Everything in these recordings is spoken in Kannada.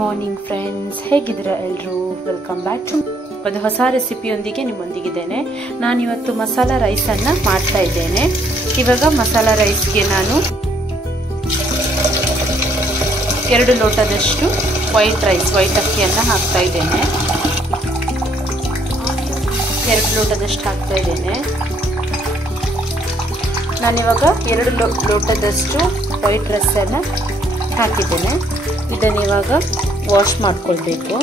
ಮಾರ್ನಿಂಗ್ ಫ್ರೆಂಡ್ಸ್, ಹೇಗಿದ್ದೀರಾ ಎಲ್ಲರೂ? ವೆಲ್ಕಮ್ ಬ್ಯಾಕ್ ಟು ಒಂದು ಹೊಸ ರೆಸಿಪಿಯೊಂದಿಗೆ ನಿಮ್ಮೊಂದಿಗಿದ್ದೇನೆ. ನಾನಿವತ್ತು ಮಸಾಲಾ ರೈಸನ್ನು ಮಾಡ್ತಾ ಇದ್ದೇನೆ. ಇವಾಗ ಮಸಾಲಾ ರೈಸ್ಗೆ ನಾನು 2 ಲೋಟದಷ್ಟು ವೈಟ್ ಅಕ್ಕಿಯನ್ನು ಹಾಕ್ತಾ ಇದ್ದೇನೆ. 2 ಲೋಟದಷ್ಟು ಹಾಕ್ತಾ ಇದ್ದೇನೆ. ನಾನಿವಾಗ 2 ಲೋಟದಷ್ಟು ವೈಟ್ ರೈಸನ್ನು ಹಾಕಿದ್ದೇನೆ. ಇದನ್ನು ಇವಾಗ ವಾಶ್ ಮಾಡ್ಕೊಳ್ಬೇಕು.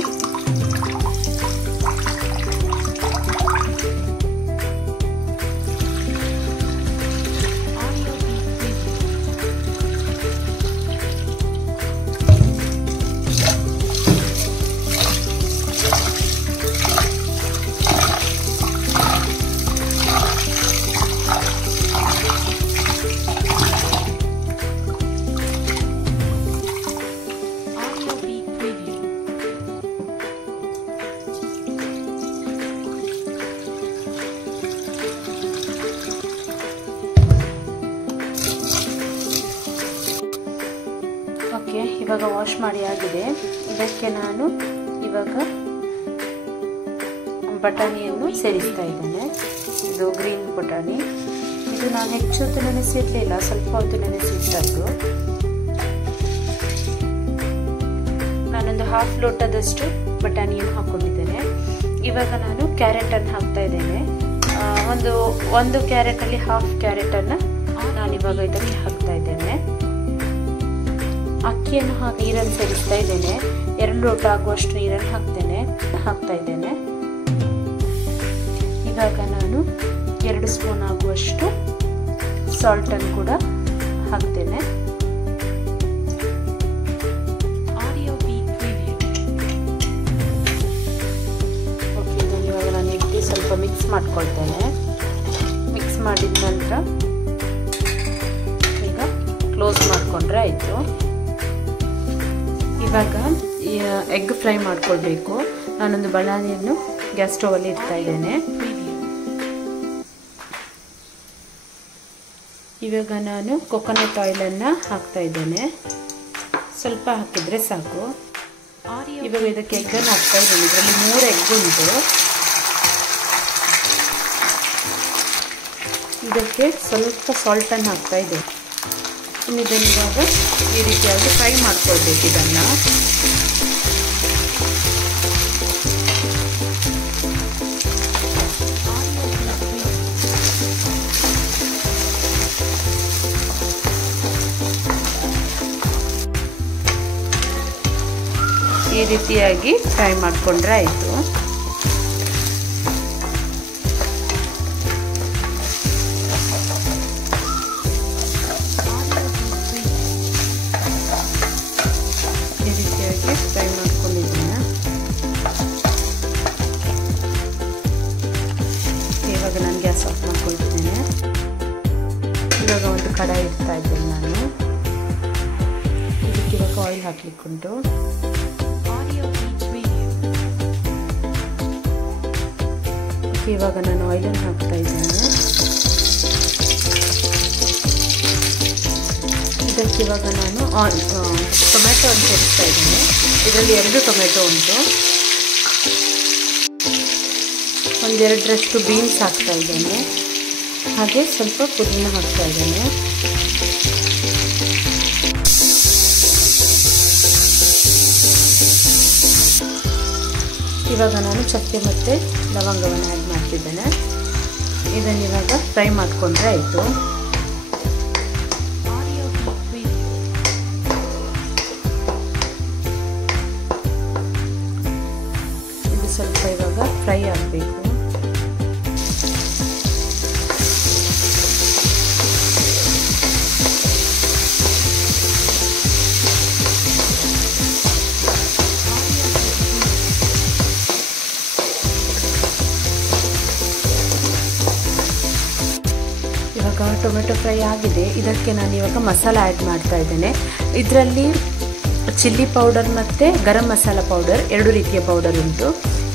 ಓಕೆ, ಇವಾಗ ವಾಶ್ ಮಾಡಿ ಆಗಿದೆ. ಇದಕ್ಕೆ ನಾನು ಇವಾಗ ಬಟಾಣಿಯನ್ನು ಸೇರಿಸ್ತಾ ಇದ್ದೇನೆ. ಇದು ಗ್ರೀನ್ ಬಟಾಣಿ. ಇದು ನಾನು ಹೆಚ್ಚು ಹೊತ್ತು ನೆನೆಸಿರಲಿಲ್ಲ, ಸ್ವಲ್ಪ ಹೊತ್ತು ನೆನೆಸಿಟ್ಟದ್ದು. ನಾನೊಂದು 1/2 ಲೋಟದಷ್ಟು ಬಟಾಣಿಯನ್ನು ಹಾಕೊಂಡಿದ್ದೇನೆ. ಇವಾಗ ನಾನು ಕ್ಯಾರೆಟನ್ನು ಹಾಕ್ತಾ ಇದ್ದೇನೆ. ಒಂದು ಕ್ಯಾರೆಟಲ್ಲಿ 1/2 ಕ್ಯಾರೆಟನ್ನು ನಾನಿವಾಗ ಇದಕ್ಕೆ ಹಾಕ್ತಾ ಇದ್ದೇನೆ. ಅಕ್ಕಿಯನ್ನು ನೀರನ್ನು ಸೇರಿಸ್ತಾ ಇದ್ದೇನೆ. 2 ಲೋಟ ಆಗುವಷ್ಟು ನೀರನ್ನು ಹಾಕ್ತಾ ಇದ್ದೇನೆ. ಇವಾಗ ನಾನು 2 ಸ್ಪೂನ್ ಆಗುವಷ್ಟು ಸಾಲ್ಟನ್ನು ಕೂಡ ಹಾಕ್ತೇನೆ. ಓಕೆ, ಇದನ್ನು ಇವಾಗ ನಾನು ಇಟ್ಟು ಸ್ವಲ್ಪ ಮಿಕ್ಸ್ ಮಾಡ್ಕೊಳ್ತೇನೆ. ಮಿಕ್ಸ್ ಮಾಡಿದ ನಂತರ ಈಗ ಕ್ಲೋಸ್ ಮಾಡಿಕೊಂಡ್ರೆ ಆಯಿತು. ಇವಾಗ ಎಗ್ ಫ್ರೈ ಮಾಡ್ಕೊಳ್ಬೇಕು. ನಾನೊಂದು ಬಟಾಣಿಯನ್ನು ಗ್ಯಾಸ್ ಸ್ಟೋವಲ್ಲಿ ಇಡ್ತಾ ಇದ್ದೇನೆ. ಇವಾಗ ನಾನು ಕೊಕೊನಟ್ ಆಯಿಲನ್ನು ಹಾಕ್ತಾ ಇದ್ದೇನೆ. ಸ್ವಲ್ಪ ಹಾಕಿದರೆ ಸಾಕು. ಇವಾಗ ಇದಕ್ಕೆ ಎಗ್ಗನ್ನು ಹಾಕ್ತಾ ಇದ್ದೇನೆ. ಇದರಲ್ಲಿ 3 ಎಗ್ ಉಂಟು. ಇದಕ್ಕೆ ಸ್ವಲ್ಪ ಸಾಲ್ಟನ್ನು ಹಾಕ್ತಾ ಇದ್ದೇನೆ. ಇನ್ನು ಇದನ್ನು ಇವಾಗ ಈ ರೀತಿಯಾಗಿ ಫ್ರೈ ಮಾಡ್ಕೊಳ್ಬೇಕು. ಇದನ್ನು ಈ ರೀತಿಯಾಗಿ ಫ್ರೈ ಮಾಡಿಕೊಂಡ್ರೆ ಆಯಿತು. ಫ್ರೈ ಮಾಡ್ಕೊಂಡಿದ್ದೇನೆ. ಇವಾಗ ನಾನು ಗ್ಯಾಸ್ ಆಫ್ ಮಾಡ್ಕೊಳ್ತಿದ್ದೇನೆ. ಇವಾಗ ಒಂದು ಕಡಾಯಿ ಇಡ್ತಾ ಇದ್ದೇನೆ ನಾನು. ಇದಕ್ಕೆ ಇವಾಗ ಆಯಿಲ್ ಹಾಕ್ಲಿಕ್ಕುಂಟು. ಇವಾಗ ನಾನು ಆಯಿಲನ್ನು ಹಾಕ್ತಾ ಇದ್ದೇನೆ. ಇದಕ್ಕೆ ಇವಾಗ ನಾನು ಟೊಮೆಟೊ ಅಂತ ಸೇರಿಸ್ತಾ ಇದ್ದೇನೆ. ಇದರಲ್ಲಿ 2 ಟೊಮೆಟೊ ಉಂಟು. 1-2ರಷ್ಟು ಬೀನ್ಸ್ ಹಾಕ್ತಾ ಇದ್ದೇನೆ. ಹಾಗೆ ಸ್ವಲ್ಪ ಪುದೀನ ಹಾಕ್ತಾ ಇದ್ದೇನೆ. ಇವಾಗ ನಾನು ಚಕ್ಕೆ ಮತ್ತು ಲವಂಗವನ್ನು ಆ್ಯಡ್ ಮಾಡ್ತಿದ್ದೇನೆ. ಇದನ್ನು ಇವಾಗ ಫ್ರೈ ಮಾಡಿಕೊಂಡ್ರೆ ಆಯಿತು. ಸ್ವಲ್ಪ ಇವಾಗ ಫ್ರೈ ಆಗಬೇಕು. ಇವಾಗ ಟೊಮೆಟೊ ಫ್ರೈ ಆಗಿದೆ. ಇದಕ್ಕೆ ನಾನು ಇವಾಗ ಮಸಾಲ ಆ್ಯಡ್ ಮಾಡ್ತಾ ಇದ್ದೇನೆ. ಇದರಲ್ಲಿ ಚಿಲ್ಲಿ ಪೌಡರ್ ಮತ್ತು ಗರಂ ಮಸಾಲ ಪೌಡರ್ 2 ರೀತಿಯ ಪೌಡರ್ ಉಂಟು.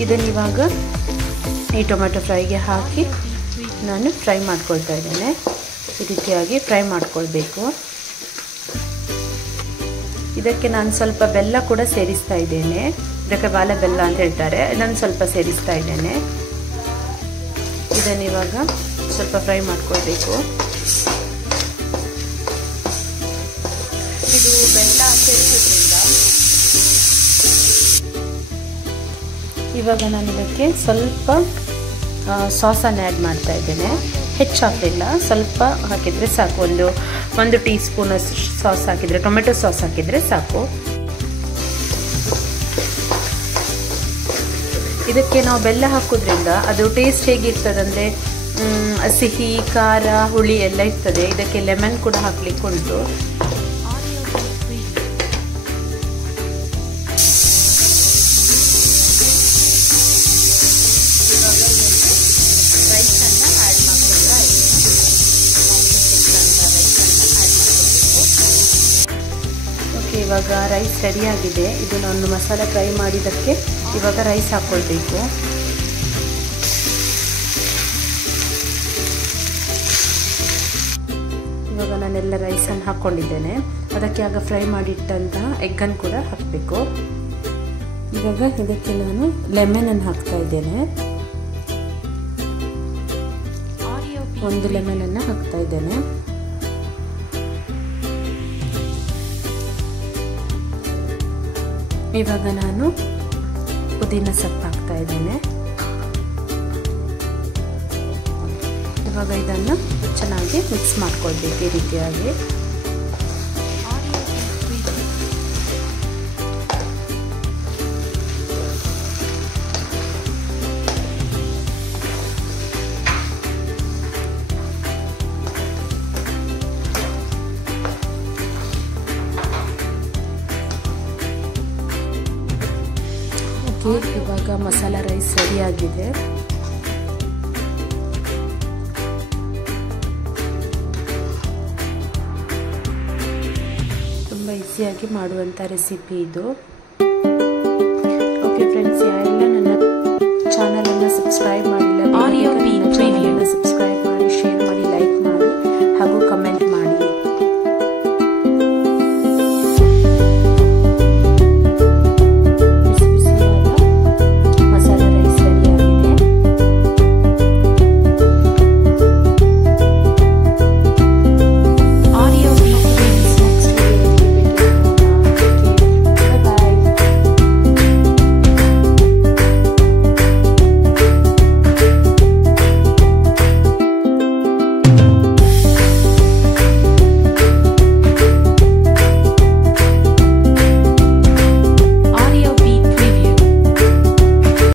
ಇದನ್ನು ಇವಾಗ ಈ ಟೊಮೆಟೊ ಫ್ರೈಗೆ ಹಾಕಿ ನಾನು ಫ್ರೈ ಮಾಡ್ಕೊಳ್ತಾ ಇದ್ದೇನೆ. ಈ ರೀತಿಯಾಗಿ ಫ್ರೈ ಮಾಡ್ಕೊಳ್ಬೇಕು. ಇದಕ್ಕೆ ನಾನು ಸ್ವಲ್ಪ ಬೆಲ್ಲ ಕೂಡ ಸೇರಿಸ್ತಾ ಇದ್ದೇನೆ. ಇದಕ್ಕೆ ಬಾಲ ಬೆಲ್ಲ ಅಂತ ಹೇಳ್ತಾರೆ. ನಾನು ಸ್ವಲ್ಪ ಸೇರಿಸ್ತಾ ಇದ್ದೇನೆ. ಇದನ್ನು ಇವಾಗ ಸ್ವಲ್ಪ ಫ್ರೈ ಮಾಡ್ಕೊಳ್ಬೇಕು. ಇದು ಬೆಲ್ಲ ಸೇರಿಸೋದ್ರಿಂದ ಇವಾಗ ನಾನು ಇದಕ್ಕೆ ಸ್ವಲ್ಪ ಸಾಸನ್ನು ಆ್ಯಡ್ ಮಾಡ್ತಾ ಇದ್ದೇನೆ. ಹೆಚ್ಚು ಹಾಕಲಿಲ್ಲ, ಸ್ವಲ್ಪ ಹಾಕಿದರೆ ಸಾಕು. ಒಂದು ಟೀ ಸ್ಪೂನ್ ಸಾಸ್ ಹಾಕಿದರೆ, ಟೊಮೆಟೊ ಸಾಸ್ ಹಾಕಿದರೆ ಸಾಕು. ಇದಕ್ಕೆ ನಾವು ಬೆಲ್ಲ ಹಾಕೋದ್ರಿಂದ ಅದು ಟೇಸ್ಟ್ ಹೇಗಿರ್ತದಂದರೆ ಸಿಹಿ, ಖಾರ, ಹುಳಿ ಎಲ್ಲ ಇರ್ತದೆ. ಇದಕ್ಕೆ ಲೆಮನ್ ಕೂಡ ಹಾಕ್ಲಿಕ್ಕೆ ಉಂಟು. ಇವಾಗ ರೈಸ್ ರೆಡಿಯಾಗಿದೆ. ಇದು ನಾನು ಮಸಾಲೆ ಫ್ರೈ ಮಾಡಿದ್ದಕ್ಕೆ ಇವಾಗ ರೈಸ್ ಹಾಕ್ಕೊಳ್ಬೇಕು. ಇವಾಗ ನಾನೆಲ್ಲ ರೈಸನ್ನು ಹಾಕ್ಕೊಂಡಿದ್ದೇನೆ. ಅದಕ್ಕೆ ಆಗ ಫ್ರೈ ಮಾಡಿಟ್ಟಂತಹ ಎಗ್ಗನ್ನು ಕೂಡ ಹಾಕಬೇಕು. ಇವಾಗ ಇದಕ್ಕೆ ನಾನು ಲೆಮನನ್ನು ಹಾಕ್ತಾ ಇದ್ದೇನೆ. ಒಂದು ಲೆಮನನ್ನು ಹಾಕ್ತಾ ಇದ್ದೇನೆ. ಇವಾಗ ನಾನು ಪುದೀನ ಸೊಪ್ಪು ಹಾಕ್ತಾ ಇದ್ದೇನೆ. ಇವಾಗ ಇದನ್ನು ಚೆನ್ನಾಗಿ ಮಿಕ್ಸ್ ಮಾಡ್ಕೊಳ್ಬೇಕು ಈ ರೀತಿಯಾಗಿ. ಇವಾಗ ಮಸಾಲ ರೈಸ್ ರೆಡಿಯಾಗಿದೆ. ತುಂಬ ಈಸಿಯಾಗಿ ಮಾಡುವಂಥ ರೆಸಿಪಿ ಇದು. ಓಕೆ ಫ್ರೆಂಡ್ಸ್, ಯಾರೆಲ್ಲ ನನ್ನ ಚಾನಲನ್ನು ಸಬ್ಸ್ಕ್ರೈಬ್ ಮಾಡಿ